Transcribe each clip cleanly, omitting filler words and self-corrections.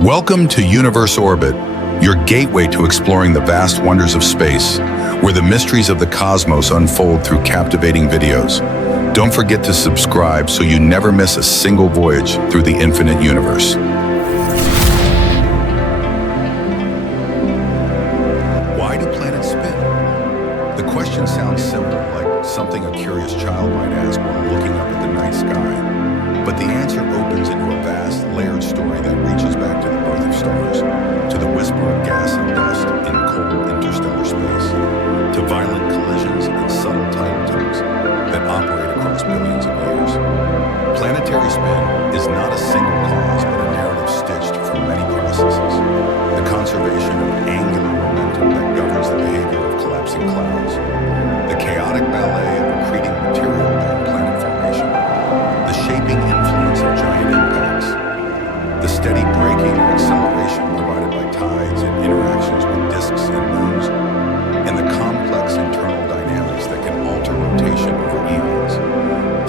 Welcome to Universe Orbit, your gateway to exploring the vast wonders of space, where the mysteries of the cosmos unfold through captivating videos. Don't forget to subscribe so you never miss a single voyage through the infinite universe. Why do planets spin? The question sounds simple, like something a curious child might ask while looking up at the night sky. But the answer opens into a vast, layered story that reaches back to the birth of stars, to the whisper of gas and dust in cold interstellar space, to violent collisions and subtle tidal tugs that operate across billions of years. Planetary spin is not a single cause, but a narrative stitched from many processes. The conservation of angular momentum that governs the behavior of collapsing clouds, the chaotic ballet of accreting material during planet formation, the shaping influence of giant impacts, the steady braking or acceleration provided by tides and interactions with disks and moons, and the complex internal dynamics that can alter rotation over eons.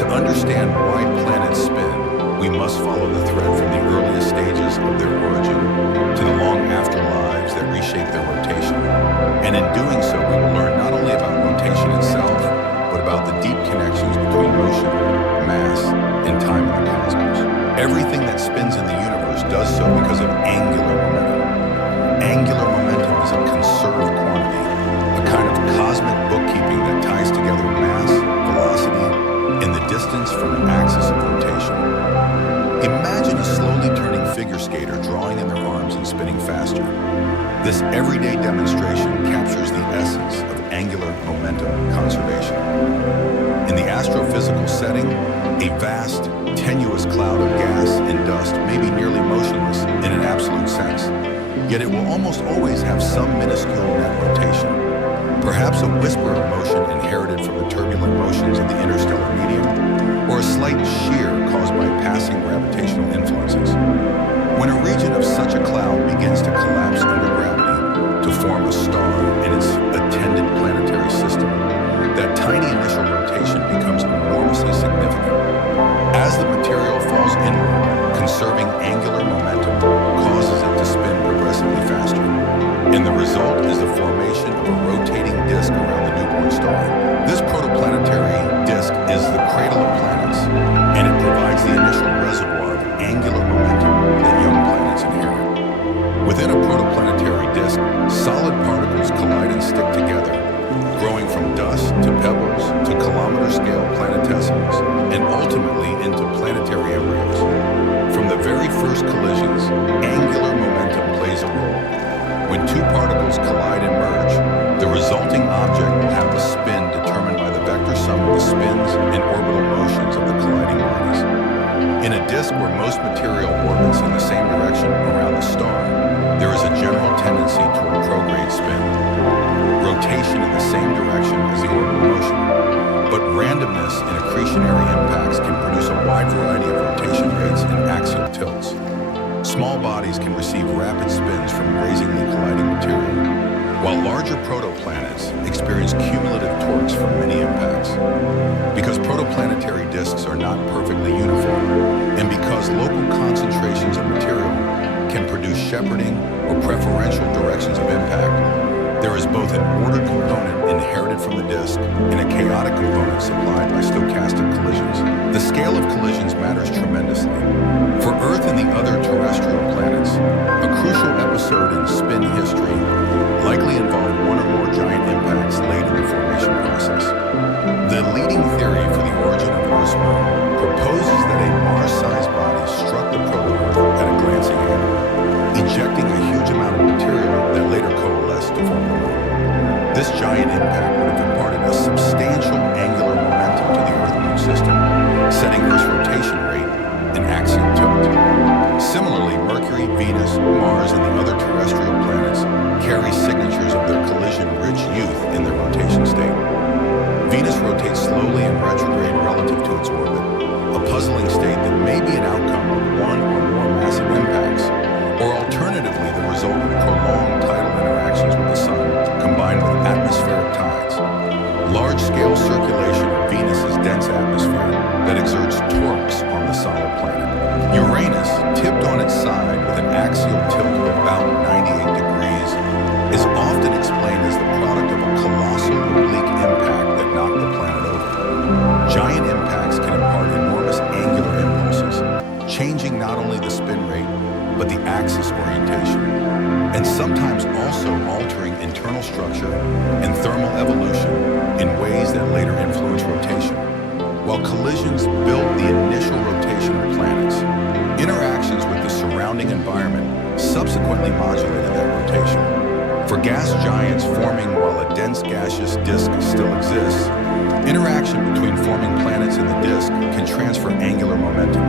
To understand why planets spin, we must follow the thread from the earliest stages of their origin to the long afterlives that reshape their rotation. And in doing so, we will learn not only about rotation itself, but about the deep connections between motion, mass, and time in the cosmos. Everything that spins in the universe does so because of angular momentum. Angular momentum is a conserved quantity, a kind of cosmic bookkeeping that ties together mass, velocity, and the distance from an axis of rotation. Imagine a slowly turning figure skater drawing in their arms and spinning faster. This everyday demonstration captures the essence of angular momentum conservation. In the astrophysical setting, a vast, tenuous cloud of gas and dust may be nearly motionless in an absolute sense, yet it will almost always have some minuscule net rotation, perhaps a whisper of motion inherited from the turbulent motions of the interstellar medium, or a slight shear caused by passing gravitational influences. When a region of such a cloud begins to collapse under gravity to form a star and its attendant planetary system, that tiny initial rotation becomes enormously significant. As the material falls inward, conserving angular momentum causes it to spin progressively faster, and the result is the formation of a rotating disk around the newborn star. This protoplanetary disk is the cradle of planets, and it provides the initial reservoir of angular momentum that young planets inherit. Within a protoplanetary disk, solid particles collide and stick together, growing from dust to pebbles to kilometer-scale planetesimals, and ultimately into planetary embryos. From the very first collisions, angular momentum plays a role. When two particles collide and merge, the resulting object will have a spin determined by the vector sum of the spins and orbital motions of the colliding bodies. In a disk where most material orbits in the same direction around the star, there is a general tendency toward prograde spin, rotation in the same direction as the orbital motion. But randomness in accretionary impacts can produce a wide variety of rotation rates and axial tilts. Small bodies can receive rapid spins from grazingly colliding material, while larger protoplanets experience cumulative torques from many impacts. Because protoplanetary disks are not perfectly uniform, and because local concentrations of material can produce shepherding or preferential directions of impact, there is both an ordered component inherited from the disk and a chaotic component supplied by stochastic collisions. The scale of collisions matters tremendously. For Earth and the other terrestrial planets, a crucial episode in spin history likely involved one or more giant impacts late in the formation process. The leading theory for the origin of Earth's moon proposes that a Mars-sized body struck the proto-Earth at a glancing angle, ejecting a huge amount of material that later coalesced to form the moon. This giant impact would have imparted a substantial angular momentum to the Earth-Moon system, setting Earth's rotation rate and axial tilt. Similarly, Mercury, Venus, Mars, and the other terrestrial planets carry signatures of their collision-rich youth in their rotation state. Venus rotates slowly in retrograde relative to its orbit, a puzzling state that may be an outcome of one or more massive impacts, or alternatively the result of prolonged tidal interactions with the Sun, combined with atmospheric tides. Large-scale circulation of Venus's dense atmosphere that exerts torques on the solid planet. Uranus, tipped on its side with an axial but the axis orientation, and sometimes also altering internal structure and thermal evolution in ways that later influence rotation. While collisions build the initial rotation of planets, interactions with the surrounding environment subsequently modulated that rotation. For gas giants forming while a dense gaseous disk still exists, interaction between forming planets in the disk can transfer angular momentum.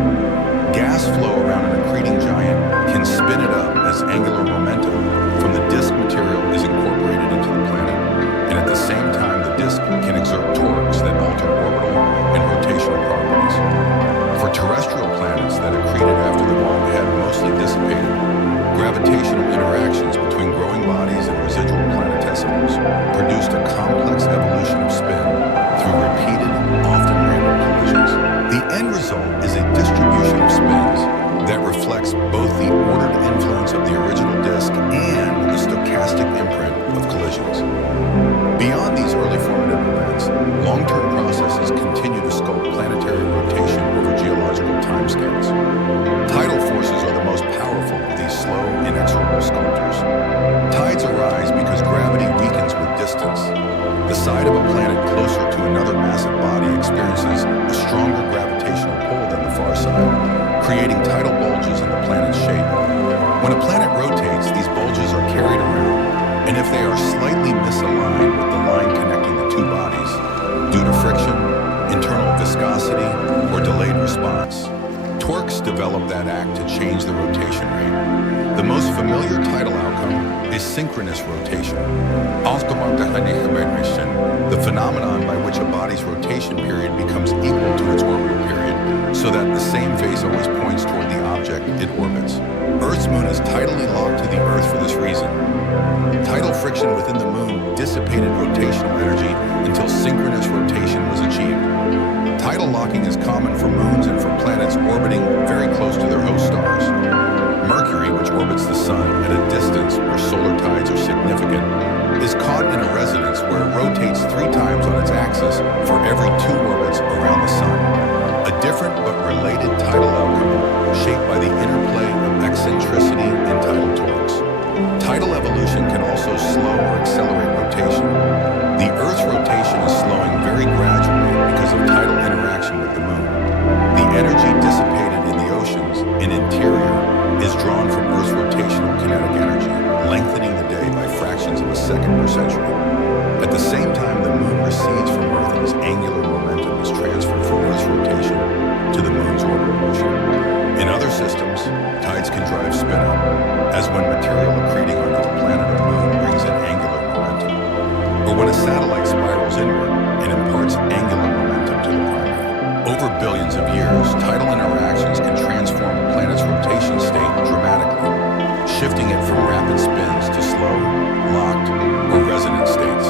Gas flow around an accreting giant can spin it up as angular momentum from the disk material is incorporated into the planet, and at the same time the disk can exert torques that alter orbital and rotational properties. For terrestrial planets that accreted after the warm had mostly dissipated, gravitational interactions between growing bodies and residual planetesimals produced a complex evolution of spin through repeated, often random collisions. The end result is a distribution of spins that reflects both the ordered influence of the original disk and the stochastic imprint of collisions. Beyond these early formative events, long-term processes continue to sculpt planetary rotation over geological timescales. Tidal forces are the most powerful of these slow, inexorable sculptors. Tides arise because gravity weakens with distance. The side of a planet closer to another massive body experiences a stronger gravitational pull than the far side, creating tidal bulges in the planet's shape. When a planet rotates, these bulges are carried around, and if they are slightly misaligned with the line connecting the two bodies, due to friction, internal viscosity, or delayed response, torques develop that act to change the rotation rate. The most familiar tidal outcome is synchronous rotation. The phenomenon by which a body's rotation period becomes equal to its orbital period, so that the same face always points toward the object it orbits. Earth's moon is tidally locked to the Earth for this reason. Tidal friction within the moon dissipated rotational energy until synchronous rotation was achieved. Tidal locking is common for moons and for planets orbiting very close to their host stars. Mercury, which orbits the Sun at a distance where solar tides are significant, is caught in a resonance where it rotates 3 times on its axis for every 2 orbits around the Sun. A different but related tidal outcome shaped by the interplay of eccentricity and tidal torques. Tidal evolution can also slow or accelerate rotation. The Earth's rotation is slowing very gradually because of tidal interaction with the Moon. The energy dissipated in the oceans and interior is drawn from Earth's rotational kinetic energy, lengthening the day by fractions of a second per century. At the same time, the Moon recedes from Earth and its angular momentum is transferred from Earth's rotation to the Moon's orbital motion. In other systems, tides can drive spin-up, as when material accreting onto a planet or moon brings in angular momentum, or when a satellite spirals inward and imparts angular momentum to the primary. Over billions of years, tidal interactions can transform a planet's rotation state dramatically, shifting it from rapid spins to slow, locked, or resonant states.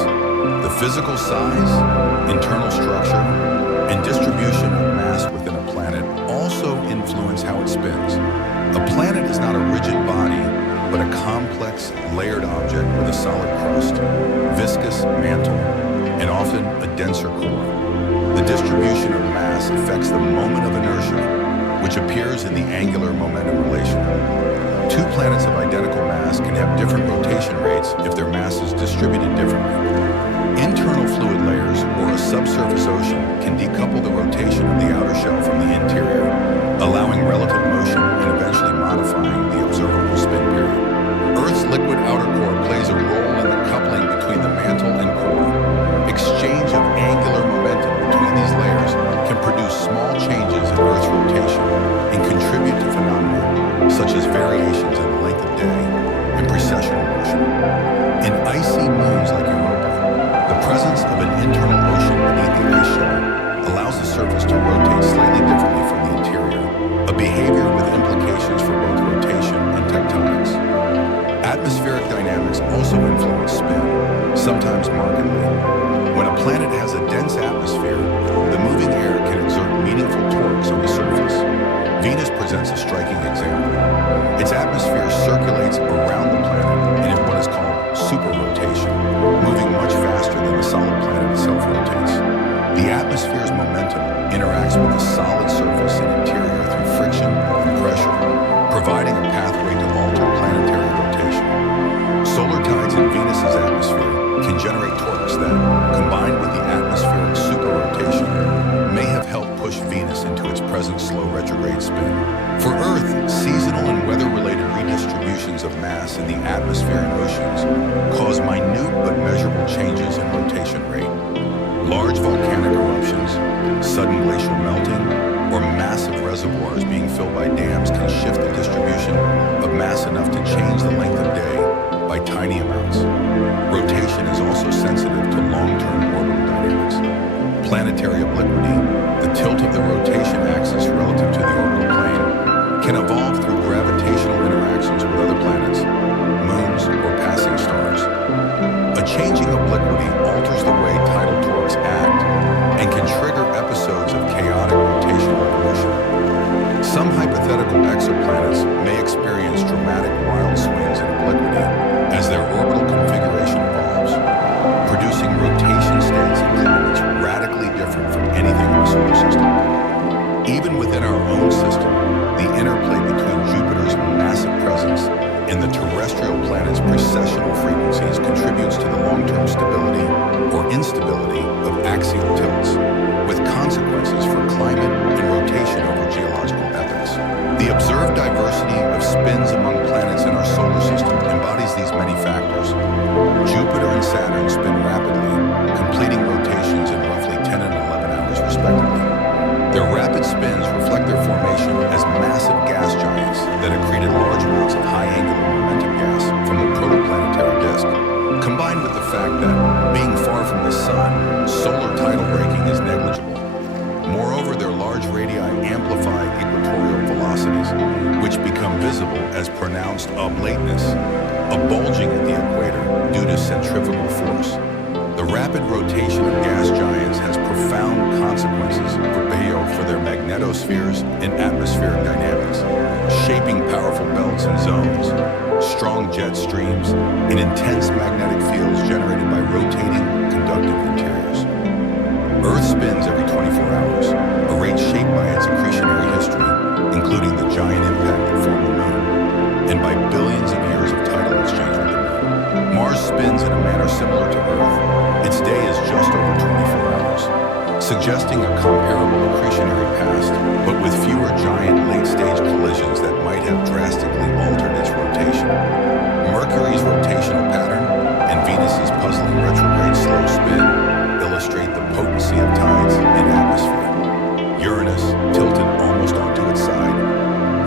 The physical size, internal structure, and distribution of mass within a planet also influence how it spins. A planet is not a rigid body, but a complex, layered object with a solid crust, viscous mantle, and often a denser core. The distribution of mass affects the moment of inertia, which appears in the angular momentum relation. 2 planets of identical mass can have different rotation rates if their mass is distributed differently. Internal fluid layers or a subsurface ocean can decouple the rotation of the outer shell from the interior, allowing relative motion and eventually modifying the observable spin period. Earth's liquid outer core plays a role in the coupling between the mantle and core. Exchange of angular momentum between these layers can produce small changes in Earth's rotation and contribute to phenomena such as variations in the length of day and precessional motion. In icy moons like Europa, the presence of an internal ocean beneath the ice shell allows the surface to rotate slightly differently from the interior, a behavior with implications for both rotation and tectonics. Atmospheric dynamics also influence spin, sometimes markedly. When a planet has a dense atmosphere, the moving air can exert meaningful torques on the surface. Venus presents a striking example. Its atmosphere circulates around the planet in what is called superrotation, moving much faster than the solid planet itself rotates. The atmosphere's momentum interacts with the solid surface and interior through friction and pressure, providing a pathway to fluctuations of mass in the atmosphere and oceans cause minute but measurable changes in rotation rate. Large volcanic eruptions, sudden glacial melting, or massive reservoirs being filled by dams can shift the distribution of mass enough to change the length of day by tiny amounts. Rotation is also sensitive to long-term orbital dynamics. Planetary obliquity, the tilt of the rotation axis relative to the orbital plane, can evolve through gravitational interactions with other planets, moons, or passing stars. A changing obliquity alters the way tidal torques act and can trigger episodes of chaotic rotational evolution. Some hypothetical exoplanets may experience dramatic wild swings in obliquity as their orbital configuration evolves, producing rotation states and climates radically different from anything in the solar system. Even within our own system, the interplay between Jupiter's massive presence and the terrestrial planet's precessional frequencies contributes to the long-term stability or instability of axial tilts, with consequences for climate and rotation over geological epochs. The observed diversity of spins among planets in our solar system embodies these many factors. Jupiter and Saturn spin rapidly, completing rotations in roughly 10 and 11 hours respectively. Their rapid spins reflect their formation as massive gas giants that accreted large amounts of high angular momentum gas from the protoplanetary disk. Combined with the fact that, being far from the Sun, solar tidal braking is negligible. Moreover, their large radii amplify equatorial velocities, which become visible as pronounced oblateness, a bulging at the equator due to centrifugal force. The rapid rotation of gas giants has profound consequences for their magnetospheres and atmospheric dynamics, shaping powerful belts and zones, strong jet streams, and intense magnetic fields generated by rotating, conductive interiors. Earth spins every 24 hours, a rate shaped by its accretionary history, including the giant impact that formed the Moon, and by billions of years of tidal exchange with the Moon. Mars spins in a manner similar to Earth. Its day is just over 24 hours, suggesting a comparable accretionary past, but with fewer giant late-stage collisions that might have drastically altered its rotation. Mercury's rotational pattern and Venus's puzzling retrograde slow spin illustrate the potency of tides in atmosphere. Uranus, tilted almost onto its side,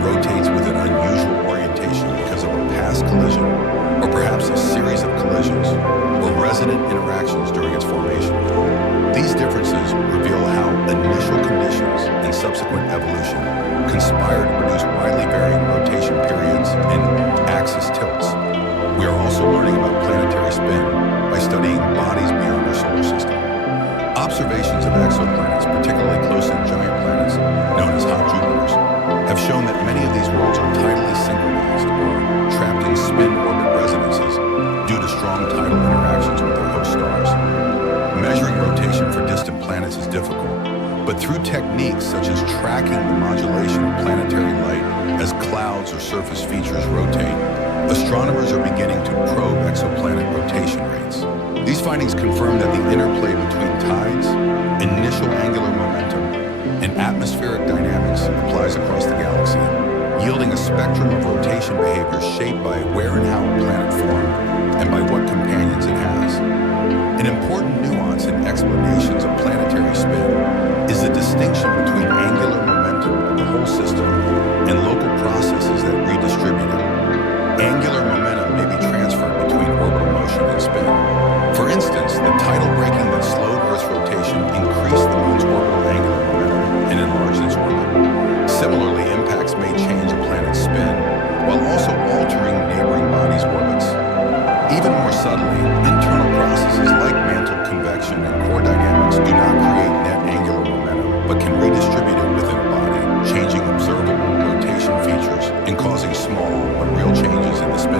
rotates with an unusual orientation because of a past collision, or perhaps a series of collisions, or resonant interactions during its formation. These differences reveal how initial conditions and subsequent evolution conspire to produce widely varying rotation periods and axis tilts. We are also learning about planetary spin by studying bodies beyond our solar system. Observations of exoplanets, particularly close-in giant planets, known as hot Jupiters, have shown that many of these worlds are tidally synchronized or trapped in spin-orbit resonances due to strong tidal interactions with their host stars. Measuring rotation for distant planets is difficult, but through techniques such as tracking the modulation of planetary light as clouds or surface features rotate, astronomers are beginning to probe exoplanet rotation rates. These findings confirm that the interplay between tides, initial angular momentum, and atmospheric dynamics applies across the galaxy, yielding a spectrum of rotation behavior shaped by where and how a planet formed and by what companions it has. An important nuance in explanations of planetary spin is the distinction between angular momentum of the whole system and local processes that redistribute it. Angular momentum may be transferred between orbital motion and spin. For instance, the tidal braking that slowed Earth's rotation increased the Moon's orbital angular momentum and enlarged its orbit. Similarly, impacts may change a planet's spin while also altering neighboring bodies' orbits. Even more subtly, internal processes like mantle convection and core dynamics do not create net angular momentum, but can redistribute it within a body, changing observable rotation features and causing small but real changes in the spin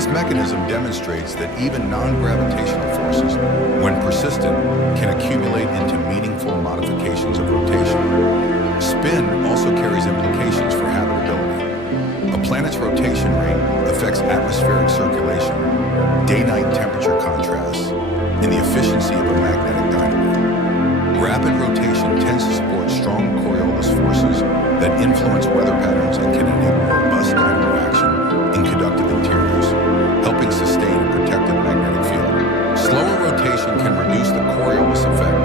This mechanism demonstrates that even non-gravitational forces, when persistent, can accumulate into meaningful modifications of rotation. Spin also carries implications for habitability. A planet's rotation rate affects atmospheric circulation, day-night temperature contrasts, and the efficiency of a magnetic dynamo. Rapid rotation tends to support strong Coriolis forces that influence weather patterns and can enable robust dynamo action in conductive interiors, helping sustain a protective magnetic field. Slower rotation can reduce the Coriolis effect,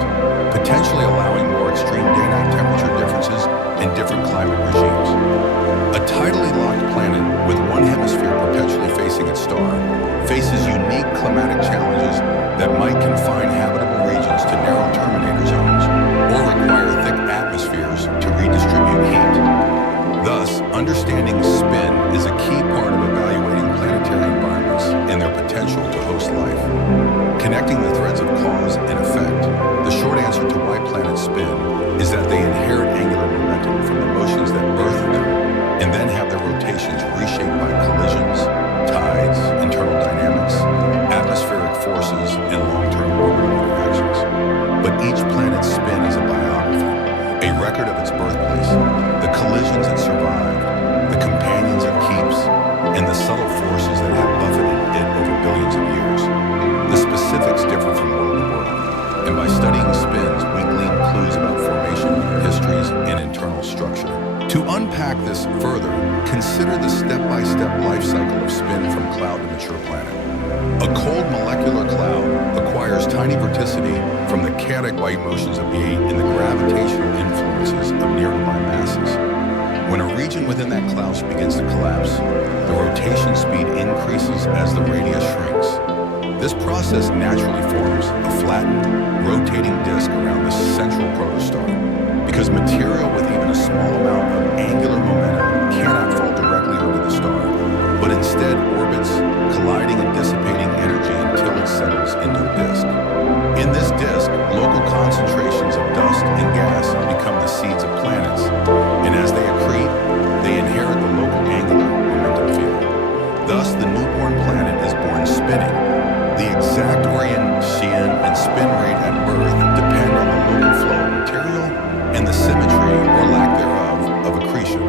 potentially allowing more extreme day-night temperature differences in different climate regimes. A tidally locked planet with one hemisphere perpetually facing its star faces unique climatic challenges that might confine habitable regions to narrow terminator zones or require thick atmospheres to redistribute heat. Thus, understanding spin is a key part of evaluating planetary environments and their potential to host life. Connecting the threads of cause and effect, the short answer to why planets spin is that they inherit angular momentum from the motions that birth them and then have their rotations reshaped by collisions, tides, internal dynamics, atmospheric forces, and long-term orbital interactions. But each planet's spin is a biography, a record of its birthplace, the collisions it survived, the companions it keeps, and the subtle forces that have buffeted it over billions of years. The specifics differ from world to world, and by studying spins, we glean clues about formation, histories, and internal structure. To unpack this further, consider the step-by-step life cycle of spin from cloud to mature planet. A cold molecular cloud acquires tiny vorticity from the chaotic white motions of the eight and the gravitational influences of nearby masses. When a region within that cloud begins to collapse, the rotation speed increases as the radius shrinks. This process naturally forms a flattened, rotating disk around the central protostar, because material with even a small amount of angular momentum cannot fall directly onto the star, but instead orbits, colliding and dissipating energy until it settles into a disk. In this disk, local concentrations of dust and gas become the seeds of planets, and as they accrete, they inherit the local angular momentum field. Thus, the newborn planet is born spinning. The exact orientation and spin rate at birth depend on the local flow of material and the symmetry or lack thereof of accretion.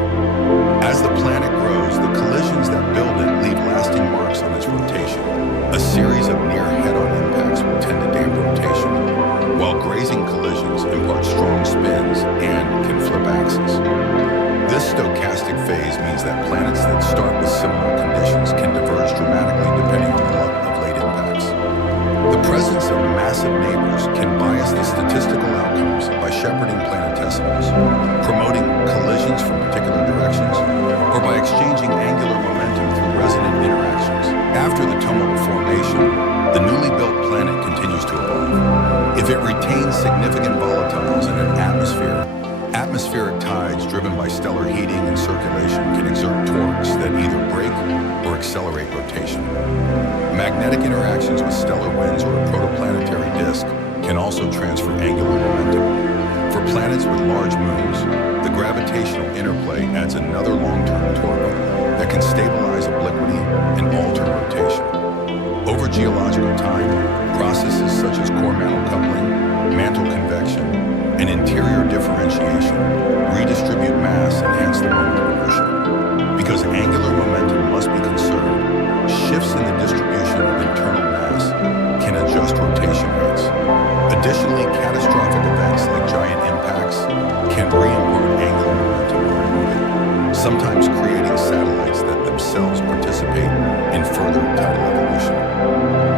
As the planet grows, the collisions that build it leave lasting marks on its rotation. A series of near head-on impacts will tend to dampen rotation, while grazing collisions impart strong spins and can flip axes. This stochastic phase means that planets that start with similar conditions can diverge dramatically depending on the luck of late impacts. The presence of massive neighbors can bias the statistical outcomes by shepherding planetesimals, promoting collisions from particular directions, or by exchanging angular momentum through resonant interactions. After the tumult of formation, the newly built planet continues to evolve. If it retains significant volatiles in an atmosphere, atmospheric tides driven by stellar heating and circulation can exert torques that either break or accelerate rotation. Magnetic interactions with stellar winds or a protoplanetary disk can also transfer angular momentum. For planets with large moons, the gravitational interplay adds another long-term torque that can stabilize obliquity and alter rotation. Over geological time, processes such as core mantle coupling, mantle convection, and interior differentiation redistribute mass and hence the moment of inertia. Because angular momentum must be conserved, shifts in the distribution of internal mass can adjust rotation rates. Additionally, catastrophic events like giant impacts can re-impart angular momentum on orbit, sometimes creating satellites that themselves participate in further tidal evolution.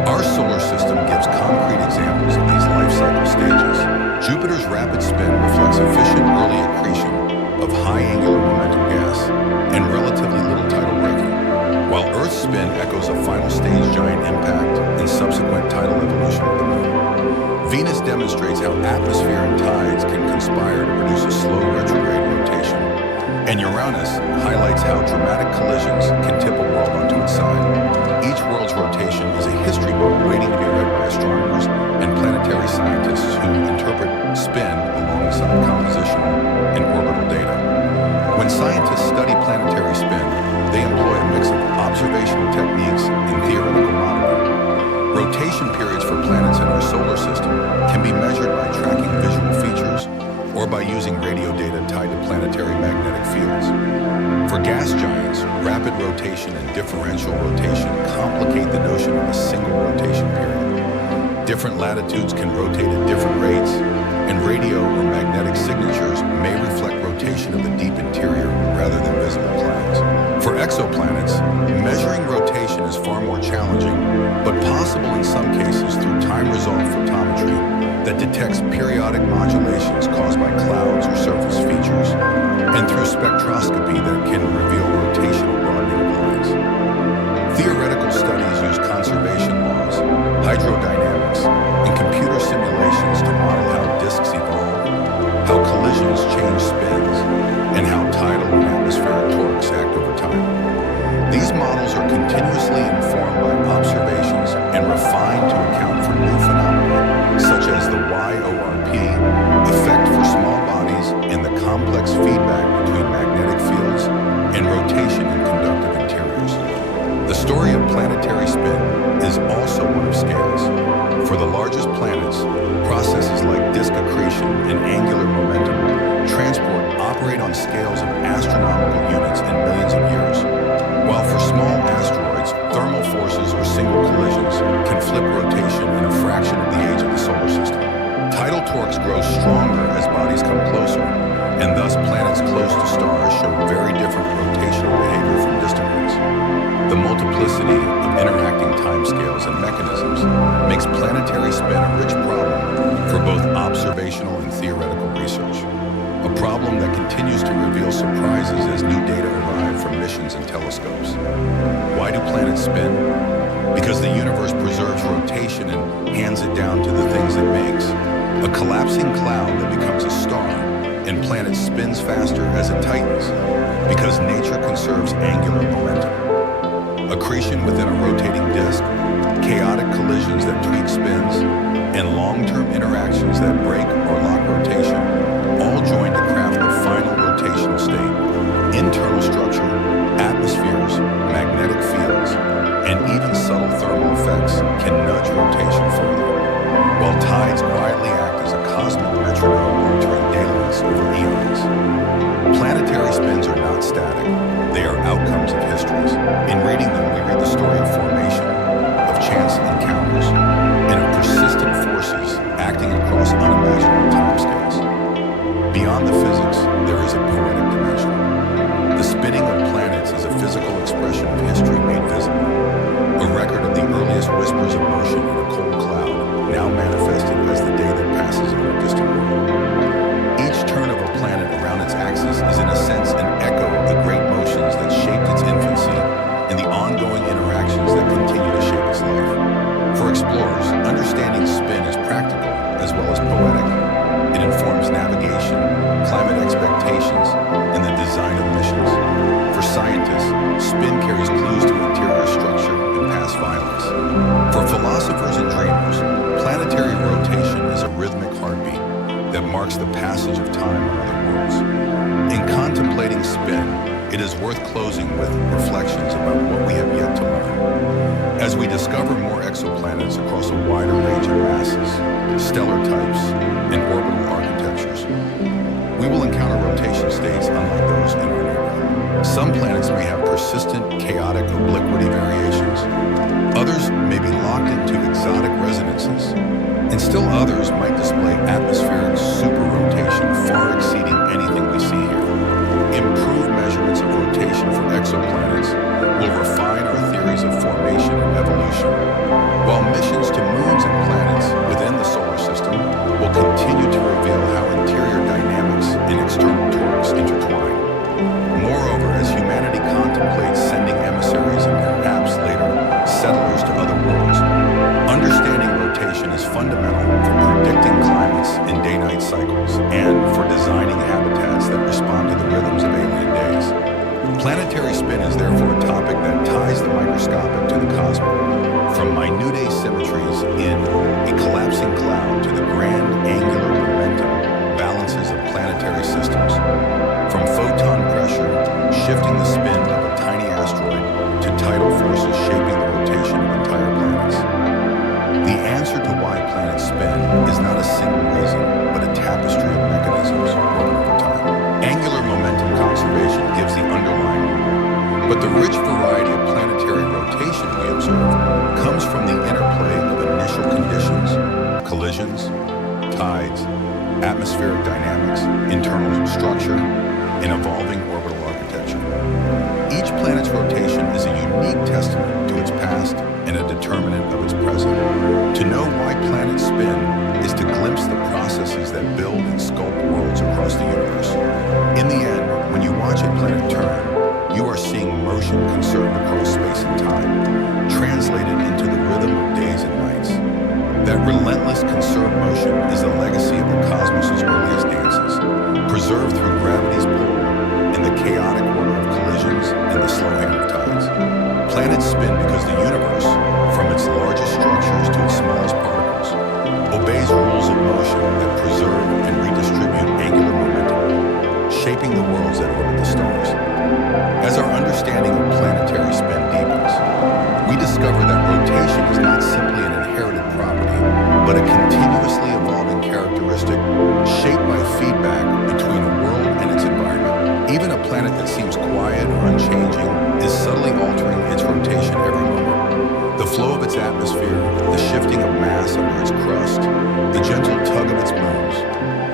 Our solar system gives concrete examples of these life cycle stages. Jupiter's rapid spin reflects efficient early accretion of high angular momentum gas and relatively little tidal breaking, while Earth's spin echoes a final stage giant impact and subsequent tidal evolution of the Moon. Venus demonstrates how atmosphere and tides can conspire to produce a slow retrograde rotation, and Uranus highlights how dramatic collisions can tip a world onto its side. Each world's rotation is a history book waiting to be read by astronomers and planetary scientists who interpret spin alongside compositional and orbital data. When scientists study planetary spin, they employ a mix of observational techniques and tied to planetary magnetic fields. For gas giants, rapid rotation and differential rotation complicate the notion of a single rotation period. Different latitudes can rotate at different rates, and radio or magnetic signatures may reflect rotation of the deep interior rather than visible clouds. For exoplanets, measuring rotation is far more challenging, but possible in some cases through time-resolved photometry that detects periodic modulations caused by clouds or surface features, and through spectroscopy that can reveal rotational broadening of lines. Theoretical studies use conservation laws, hydrodynamics, and computer simulations to model how disks evolve, how collisions change spins, and how tidal and atmospheric torques act over time. These models are continuously informed by observations and refined to account for new phenomena, such as the YORP effect for small bodies and the complex feedback between magnetic fields and rotation in conductive interiors. The story of planetary spin is also one of scales. For the largest planets, processes like disk accretion and angular momentum transport operate on scales of astronomical units in millions of years, while for small asteroids, thermal forces or single collisions can flip rotation in a fraction of the age of the solar system. Tidal torques grow stronger as bodies come closer, and thus planets close to stars show very different rotational behavior from distant ones. The multiplicity of interacting timescales and mechanisms makes planetary spin a rich problem for both observational and theoretical research. A problem that continues to reveal surprises as new data arrive from missions and telescopes. Why do planets spin? Because the universe preserves rotation and hands it down to the things it makes. A collapsing cloud that becomes a star, and planet spins faster as it tightens, because nature conserves angular momentum. Accretion within a rotating disk, chaotic collisions that tweak spins, and long-term interactions that break or lock rotation, all join to craft the final rotational state. Internal structure, atmospheres, magnetic fields, and even subtle thermal effects can nudge rotation further, while tides quietly act as a cosmic metronome altering daylengths over eons. Planetary spins are not static. They are outcomes of histories. In reading them, we read the story of formation, of chance encounters, and of persistent forces acting across unimaginable timescales. Beyond the physics, there is a poetic dimension. The spinning of planets is a physical expression of history made visible, a record of the earliest whispers of motion in a cold cloud, now manifested as the day that passes on a distant world. Each turn of a planet around its axis is in a sense an echo of the great motions that shaped its infancy and the ongoing interactions that continue to shape its life. For explorers, understanding spin is practical as well as poetic. It informs navigation, climate expectations, and the design of missions. For scientists, spin carries clues to interior structure and past violence. For philosophers and dreamers, planetary rotation is a rhythmic heartbeat that marks the passage of time on other worlds. In contemplating spin, it is worth closing with reflections about what we have yet to learn. As we discover more exoplanets across a wider range of masses, stellar types, and orbital architectures, we will encounter rotation states unlike those in our neighborhood. Some planets may have persistent, chaotic obliquity variations. Others may be locked into exotic resonances, and still others might display atmospheric superrotation far exceeding anything we see here. Improved measurements of rotation for exoplanets will refine our theories of formation and evolution, while missions to moons and planets within the solar system will continue to reveal how interior dynamics and external torques intertwine. Moreover, as humanity contemplates sending emissaries and perhaps later settlers to other worlds, understanding rotation is fundamental for predicting climates and day-night cycles and for designing habitats that respond to the rhythms of alien days. Planetary spin is therefore a topic that ties the microscopic to the cosmic, from minute asymmetries in a collapsing cloud to the grand angular momentum balances of planetary systems, from photon pressure shifting the spin of a tiny asteroid to tidal forces shaping the rotation of entire planets. The answer to why planets spin is not a single reason, but a tapestry of mechanisms woven over time. tides, atmospheric dynamics, internal structure, and evolving orbital architecture. Each planet's rotation is a unique testament to its past and a determinant of its present. To know why planets spin is to glimpse the processes that build and sculpt worlds across the universe. In the end, when you watch a planet turn, you are seeing motion conserved across space and time, translated into the rhythm of days and nights. That relentless conserved motion is the legacy of the cosmos' earliest dances, preserved through gravity's pull and the chaotic order of collisions and the slow hand of tides. Planets spin because the universe, from its largest structures to its smallest particles, obeys rules of motion that preserve and redistribute angular momentum, shaping the worlds that orbit the stars. As our understanding of planetary spin deepens, we discover that rotation is not simply an inherited property, but a continuously evolving characteristic shaped by feedback between a world and its environment. Even a planet that seems quiet or unchanging is subtly altering its rotation every moment. The flow of its atmosphere, the shifting of mass under its crust, the gentle tug of its moons,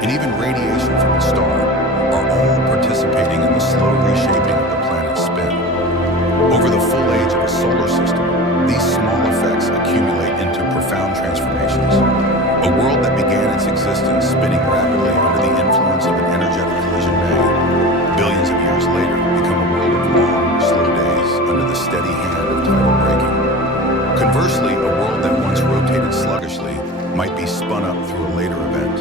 and even radiation from its star are all participating in the slow reshaping of the planet's spin. Over the full age of a solar system, these small effects accumulate into profound transformations. A world that began its existence spinning rapidly under the influence of an energetic collision may, billions of years later, become a world of long, slow days under the steady hand of tidal braking. Conversely, a world that once rotated sluggishly might be spun up through a later event,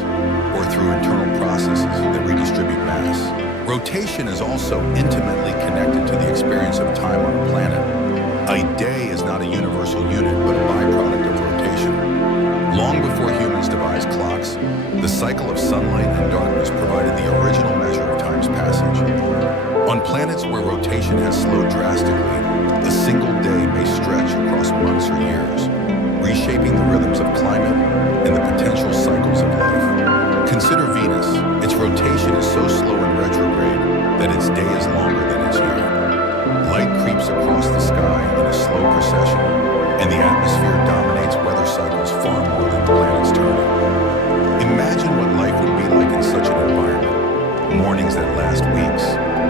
or through internal processes that redistribute mass. Rotation is also intimately connected to the experience of time on a planet. A day is not a universal unit, but a byproduct of rotation. Long before humans devised clocks, the cycle of sunlight and darkness provided the original measure of time's passage. On planets where rotation has slowed drastically, a single day may stretch across months or years, reshaping the rhythms of climate and the potential cycles of life. Consider Venus. Its rotation is so slow and retrograde that its day is longer than its year. Light creeps across the sky in a slow procession, and the atmosphere dominates weather cycles far more than the planet's turning. Imagine what life would be like in such an environment. Mornings that last weeks,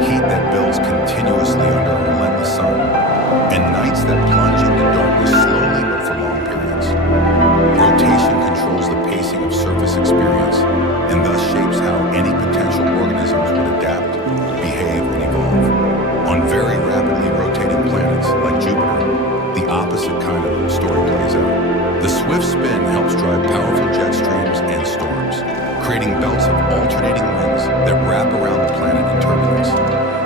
heat that builds continuously under a relentless sun, and nights that plunge into darkness slowly but for long periods. Rotation controls the pacing of surface experience, and thus shapes how any potential organisms would adapt, behave, and evolve. On very rapidly rotating planets like Jupiter, the opposite kind of story plays out. The swift spin helps drive powerful jet streams and storms, creating belts of alternating winds that wrap around the planet in turbulence.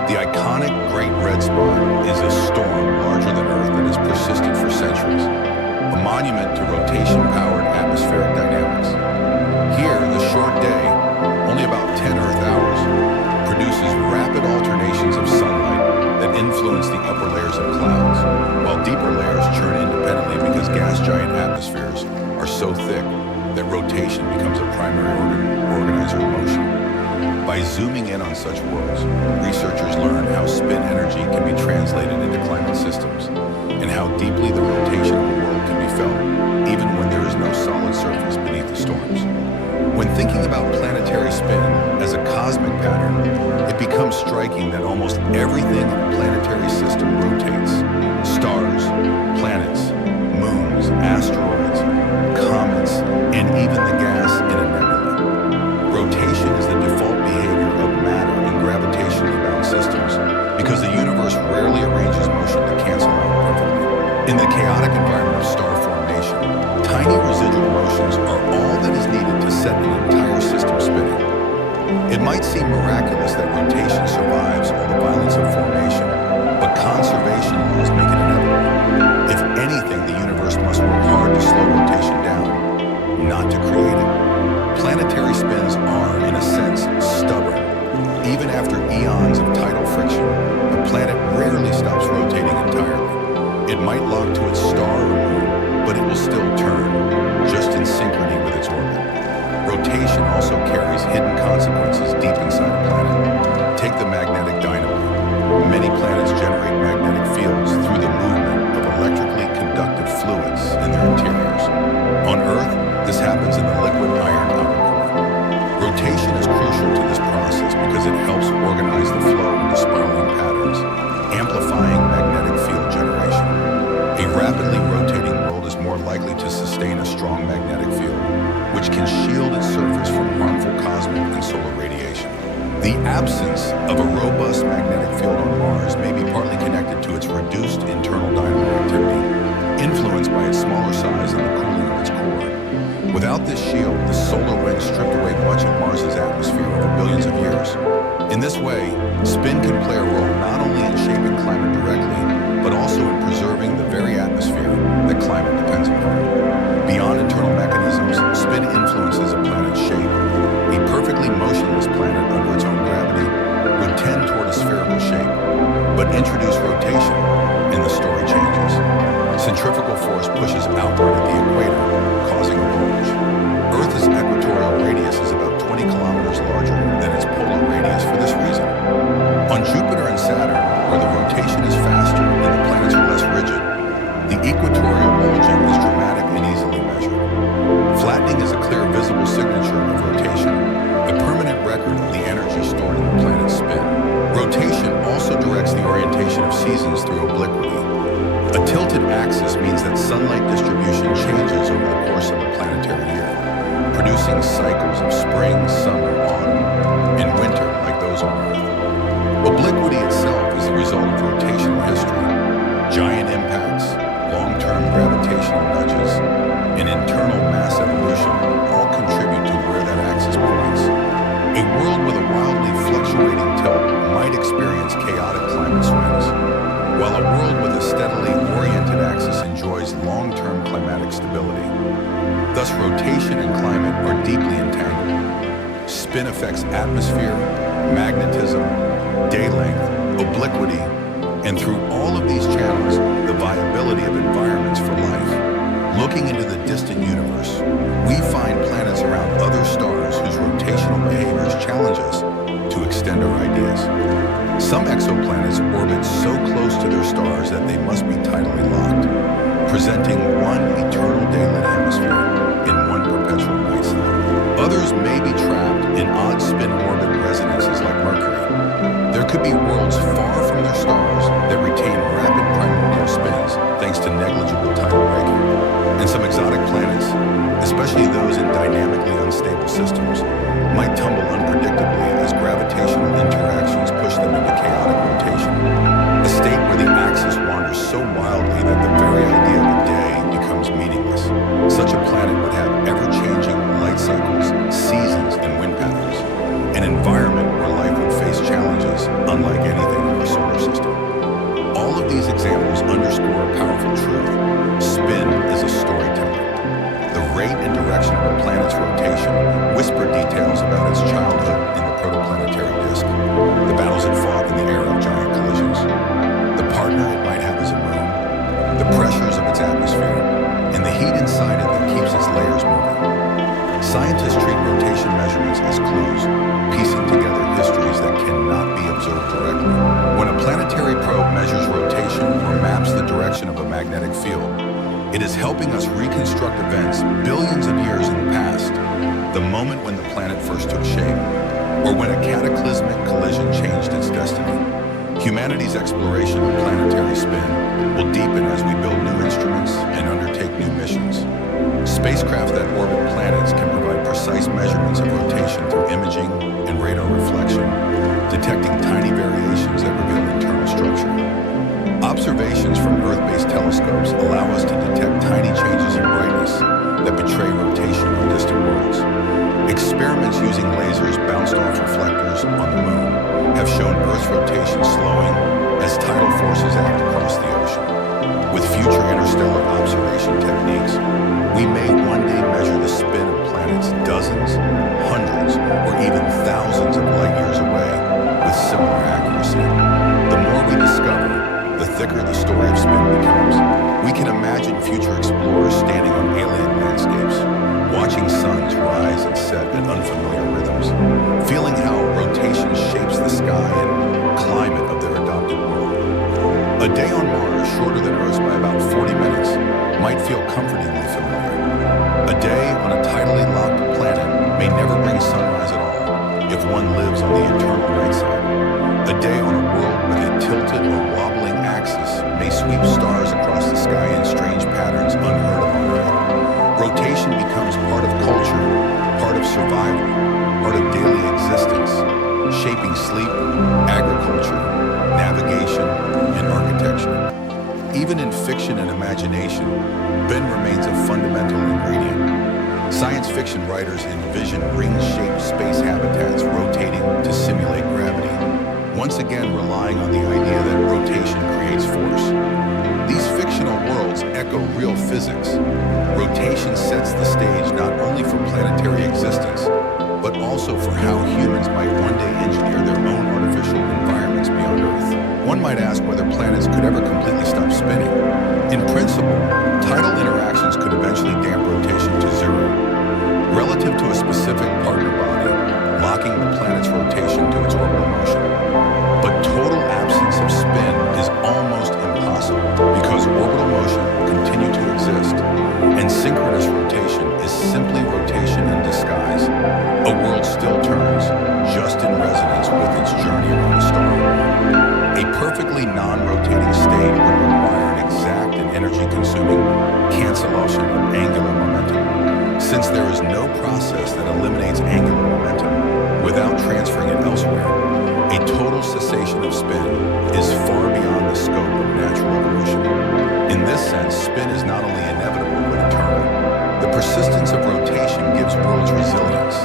The iconic Great Red Spot is a storm larger than Earth that has persisted for centuries, a monument to rotation-powered atmospheric dynamics. Here, the short day, only about 10 Earth hours, produces rapid alternations of sunlight that influence the upper layers of clouds, while deeper layers churn independently because gas giant atmospheres are so thick that rotation becomes a primary organizer of motion. By zooming in on such worlds, researchers learn how spin energy can be translated into climate systems, and how deeply the rotation of a world can be felt, even when there is no solid surface beneath the storms. When thinking about planetary spin as a cosmic pattern, it becomes striking that almost everything in a planetary system rotates. Stars, planets, moons, asteroids, comets, and even the gas in a nebula. Rotation is the default behavior of matter in gravitationally bound systems, because the universe rarely arranges motion to cancel out perfectly. In the chaotic environment of star formation, tiny residual motions are all that is needed to set an entire system spinning. It might seem miraculous that rotation survives all the violence of formation, but conservation laws make it inevitable. If anything, the universe must work hard to slow rotation down, not to create it. Planetary spins are, in a sense, stubborn. Even after eons of tidal friction, a planet rarely stops rotating entirely. It might lock to its star or moon, but it will still turn, just in synchrony with its orbit. Rotation also carries hidden consequences deep inside a planet. Take the magnetic dynamo. Many planets generate magnetic fields through the movement of electrically conductive fluids in their interiors. On Earth, this happens in the liquid iron outer core. The absence of a robust magnetic field on Mars may be partly connected to its reduced internal dynamo activity, influenced by its smaller size and the cooling of its core. Without this shield, the solar wind stripped away much of Mars's atmosphere over billions of years. In this way, spin can play a role not only in shaping climate directly, but also in preserving the very atmosphere that climate depends upon. Beyond internal mechanisms, spin influences a planet's shape. A perfectly motionless planet under its own gravity would tend toward a spherical shape, but introduce rotation, and the story changes. Centrifugal force pushes outward at the equator, causing a bulge. Earth's equatorial radius is about 20 kilometers larger than its polar radius for this reason. On Jupiter and Saturn, where the rotation is faster and the planets are less rigid, the equatorial bulging is dramatic and easily measured. Flattening is a clear visible signature of rotation, a permanent record of the energy stored in the planet's spin. Rotation also directs the orientation of seasons through obliquity. A tilted axis means that sunlight distribution changes over the course of a planetary year, producing cycles of spring, summer, autumn, and winter like those on Earth. Obliquity itself is the result of rotational history. Giant impacts, long-term gravitational nudges, and internal mass evolution all contribute to where that axis points. A world with a wildly fluctuating tilt might experience chaotic climate swings, while a world with a steadily oriented axis enjoys long-term climatic stability. Thus, rotation and climate are deeply entangled. Spin affects atmosphere, magnetism, day length, obliquity, and through all of these channels, the viability of environments for life. Looking into the distant universe, we find planets around other stars whose rotational behaviors challenge us to extend our ideas. Some exoplanets orbit so close to their stars that they must be tidally locked, presenting one eternal daylit hemisphere and one perpetual night side. Others may be trapped in odd spin orbit resonances like Mercury. There could be worlds far from their stars that retain rapid primordial spins thanks to negligible tidal braking. And some exotic planets, especially those in dynamically unstable systems, might tumble unpredictably as gravitational interactions push them into chaotic rotation, a state where the axis wanders so wildly that the very idea of a day becomes meaningless. Such a planet would have ever-changing light cycles, seasons, and wind patterns, an environment where life would face challenges unlike anything in our solar system. All of these examples underscore a powerful truth. Spin is a storyteller. The rate and direction of a planet's rotation whisper details about its childhood in the protoplanetary disk, the battles it fought in the era of giant collisions, the partner it might have as a moon, the pressures of its atmosphere, and the heat inside it that keeps its layers moving. Scientists treat rotation measurements as clues, piecing together histories that cannot be observed directly. When a planetary probe measures rotation or maps the direction of a magnetic field, it is helping us reconstruct events billions of years in the past, the moment when the planet first took shape, or when a cataclysmic collision changed its destiny. Humanity's exploration of planetary spin will deepen as we build new instruments and undertake new missions. Spacecraft that orbit planets can provide precise measurements of rotation through imaging and radar reflection, detecting tiny variations that reveal internal structure. Observations from Earth-based telescopes allow us to detect tiny changes in brightness that betray rotation on distant worlds. Experiments using lasers bounced off reflectors on the moon have shown Earth's rotation slowing as tidal forces act across the ocean. With future interstellar observation techniques, we may one day measure the spin of planets dozens, hundreds, or even thousands of light years away with similar accuracy. The more we discover, the thicker the story of spin becomes. We can imagine future explorers standing on alien landscapes, watching suns rise and set at unfamiliar rhythms, feeling how rotation shapes the sky and climate of their adopted world. A day on Mars, shorter than Earth's by about 40 minutes, might feel comfortingly familiar. A day on a tidally locked planet may never bring sunrise at all if one lives on the eternal night side. A day on a world with a tilted or wobbling axis may sweep stars across the sky in strange patterns unheard of on Earth. Rotation becomes part of culture, part of survival, part of daily existence, shaping sleep, agriculture, navigation, and architecture. Even in fiction and imagination, spin remains a fundamental ingredient. Science fiction writers envision ring-shaped space habitats rotating to simulate gravity, once again relying on the idea that rotation creates force. These fictional worlds echo real physics. Rotation sets the stage not only for planetary existence, but also for how humans might one day engineer their own artificial environments beyond Earth. One might ask whether planets could ever completely stop spinning. In principle, tidal interactions could eventually damp rotation to zero, relative to a specific partner body, locking the planet's rotation to its orbital motion. But total absence of spin is almost impossible because orbital motion will continue to exist, and synchronous rotation is simply rotation in disguise. A world still turns, just in resonance with its journey around a star. A perfectly non-rotating state would require an exact and energy-consuming cancellation of angular momentum. Since there is no process that eliminates angular momentum without transferring it elsewhere, a total cessation of spin is far beyond the scope of natural evolution. In this sense, spin is not only inevitable but eternal. The persistence of rotation gives worlds resilience.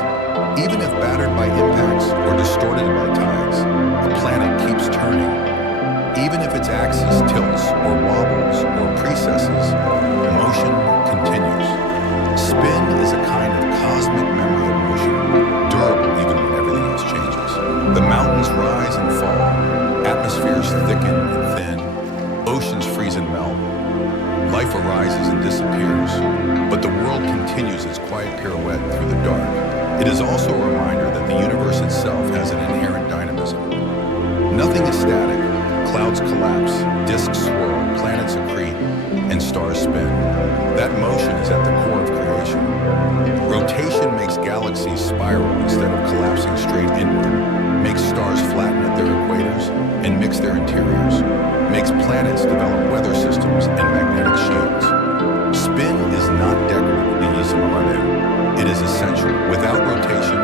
Even if battered by impacts or distorted by tides, a planet keeps turning. Even if its axis tilts or wobbles or precesses, motion continues. Spin is a kind of cosmic memory of motion, durable even when everything else changes. The mountains rise and fall, atmospheres thicken and thin, oceans freeze and melt. Life arises and disappears, but the world continues its quiet pirouette through the dark. It is also a reminder that the universe itself has an inherent dynamism. Nothing is static. Clouds collapse, disks swirl, planets accrete, and stars spin. That motion is at the core of creation. Rotation makes galaxies spiral instead of collapsing straight inward, makes stars flatten at their equators and mix their interiors, makes planets develop weather systems and magnetic shields. Spin is not decorative, it is essential. Without rotation,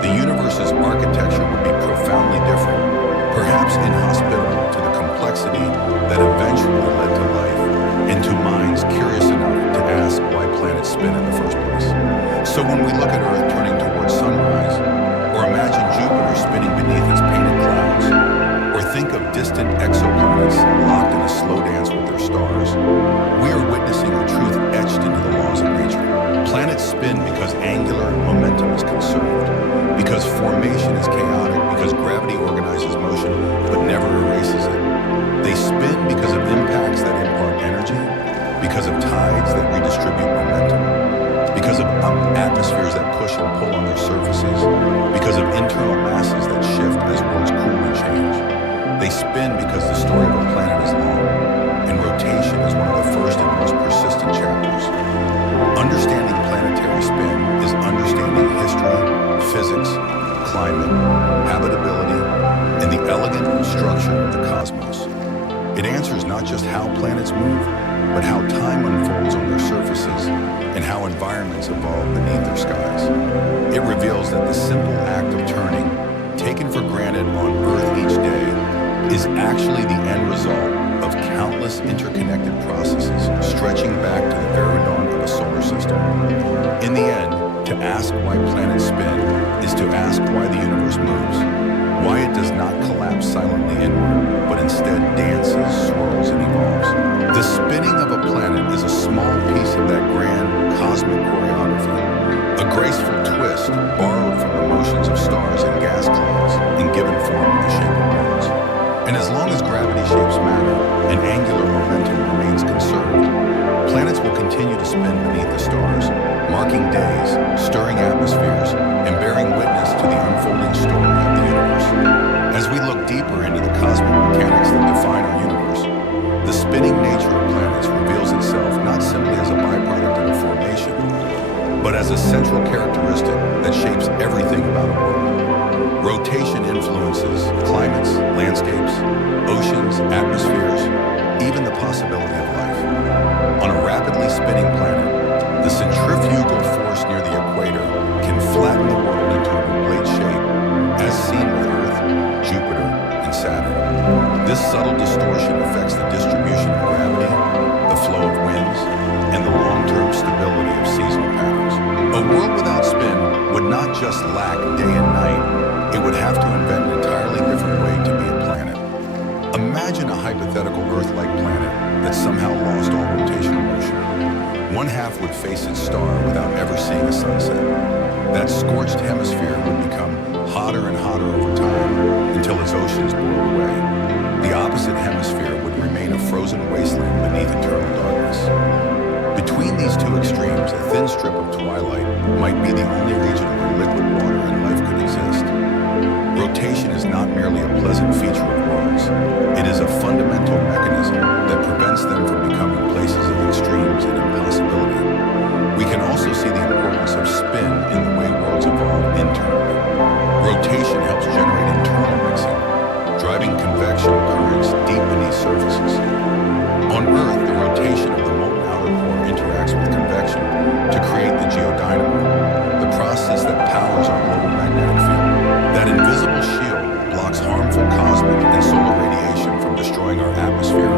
the universe's architecture would be profoundly different, perhaps inhospitable to the complexity that eventually led to life and to minds curious enough to ask why planets spin in the first place. So when we look at Earth turning towards sunrise, or imagine Jupiter spinning beneath its painted clouds, or think of distant exoplanets locked in a slow dance with their stars, we are witnessing a truth etched into the laws of nature. Planets spin because angular momentum is conserved, because formation is chaotic, because gravity organizes motion but never erases it. They spin because of impacts that impart energy, because of tides that redistribute momentum, because of atmospheres that push and pull on their surfaces, because of internal masses that shift as worlds cool and change. They spin because the story of a planet is long, and rotation is one of the first and most persistent chapters. Understanding planetary spin is understanding history, physics, climate, habitability, and the elegant structure of the cosmos. It answers not just how planets move, but how time unfolds on their surfaces and how environments evolve beneath their skies. It reveals that the simple act of turning, taken for granted on Earth each day, is actually the end result of countless interconnected processes stretching back to the very dawn of a solar system. In the end, to ask why planets spin is to ask why the universe moves, why it does not collapse silently inward, but instead dances, swirls, and evolves. The spinning of a planet is a small piece of that grand cosmic choreography, a graceful twist borrowed from the motions of stars and gas clouds and given form in the shape of worlds. And as long as gravity shapes matter and angular momentum remains conserved, planets will continue to spin beneath the stars, marking days, stirring atmospheres, and bearing witness to the unfolding story of the universe. As we look deeper into the cosmic mechanics that define our universe, the spinning nature of planets reveals itself not simply as a byproduct of a formation, but as a central characteristic that shapes everything about a world. Rotation influences climates, landscapes, oceans, atmospheres, even the possibility of life. On a rapidly spinning planet, the centrifugal force near the equator can flatten the world into an oblate shape. As seen with Earth, Saturn. This subtle distortion affects the distribution of gravity, the flow of winds, and the long-term stability of seasonal patterns. A world without spin would not just lack day and night, it would have to invent an entirely different way to be a planet. Imagine a hypothetical Earth-like planet that somehow lost all rotational motion. One half would face its star without ever seeing a sunset. That scorched hemisphere would become hotter and hotter over time until its oceans boiled away. The opposite hemisphere would remain a frozen wasteland beneath eternal darkness. Between these two extremes, a thin strip of twilight might be the only region where liquid water and life could exist. Rotation is not merely a pleasant feature of worlds. It is a fundamental mechanism that prevents them from becoming places of extremes and impossibility. We can also see the importance of spin in the way worlds evolve internally. Rotation helps generate internal mixing, driving convection currents deep beneath surfaces. On Earth, the rotation of the molten outer core interacts with convection to create the geodynamo, the process that powers our global magnetic field. That invisible shield blocks harmful cosmic and solar radiation from destroying our atmosphere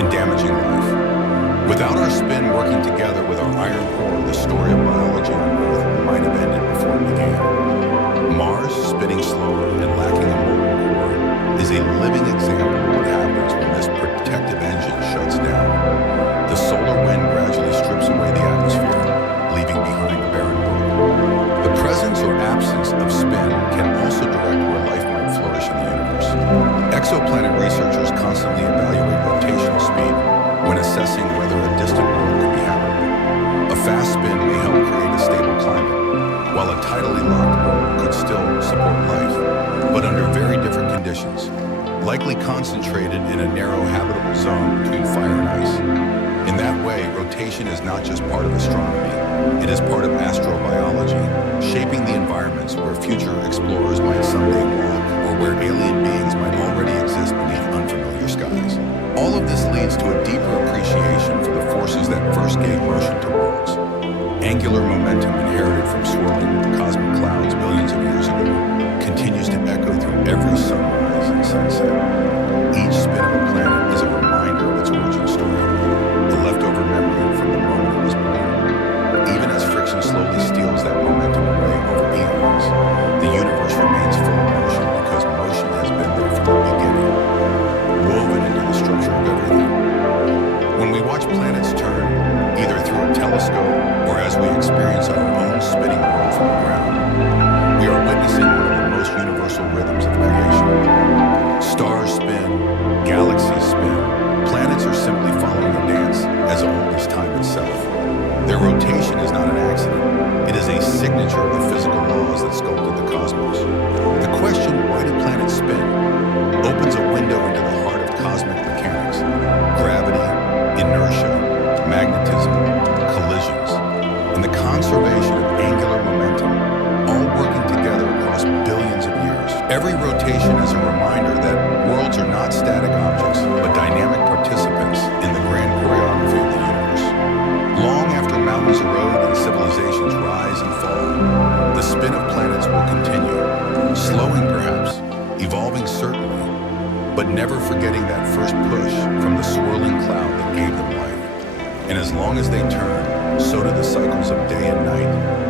and damaging life. Without our spin working together with our iron core, the story of biology on Earth might have ended before it began. Mars, spinning slower and lacking a molten core, is a living example of what happens when this protective engine shuts down. The solar wind gradually strips away the atmosphere, leaving behind a barren world. The presence or absence of spin can also direct where life might flourish in the universe. Exoplanet researchers constantly evaluate rotational speed when assessing whether a distant world could be habitable. A fast spin may help create a stable climate, while a tidally locked world could still support life, but under very different conditions, likely concentrated in a narrow habitable zone between fire and ice. In that way, rotation is not just part of astronomy, it is part of astrobiology, shaping the environments where future explorers might someday walk, or where alien beings might already exist beneath unfamiliar skies. All of this leads to a deeper appreciation for the forces that first gave motion to worlds. Angular momentum inherited from swirling cosmic clouds billions of years ago continues to echo through every sunrise and sunset. Each spin of a planet is a reminder of its origin story, a leftover memory from the moment it was born. Even as friction slowly steals that momentum away over eons, the universe remains full of motion because motion has been there from the beginning, woven into the structure of everything. When we watch planets turn, either through a telescope or as we experience our own spinning world from the ground, we are witnessing one of the most universal rhythms of creation. Stars spin, galaxies spin, planets are simply following a dance as old as time itself. Their rotation is not an accident, it is a signature of the physical laws that sculpted the cosmos. The question, why do planets spin, opens a window into the heart of cosmic mechanics. Gravity, inertia, magnetism, collisions, and the conservation of angular momentum, all working together across billions of years. Every rotation is a reminder that worlds are not static objects, but dynamic participants in the grand choreography of the universe. Long after mountains erode and civilizations rise and fall, the spin of planets will continue, slowing perhaps, evolving certainly, but never forgetting that first push from the swirling cloud that gave them life. And as long as they turn, so do the cycles of day and night,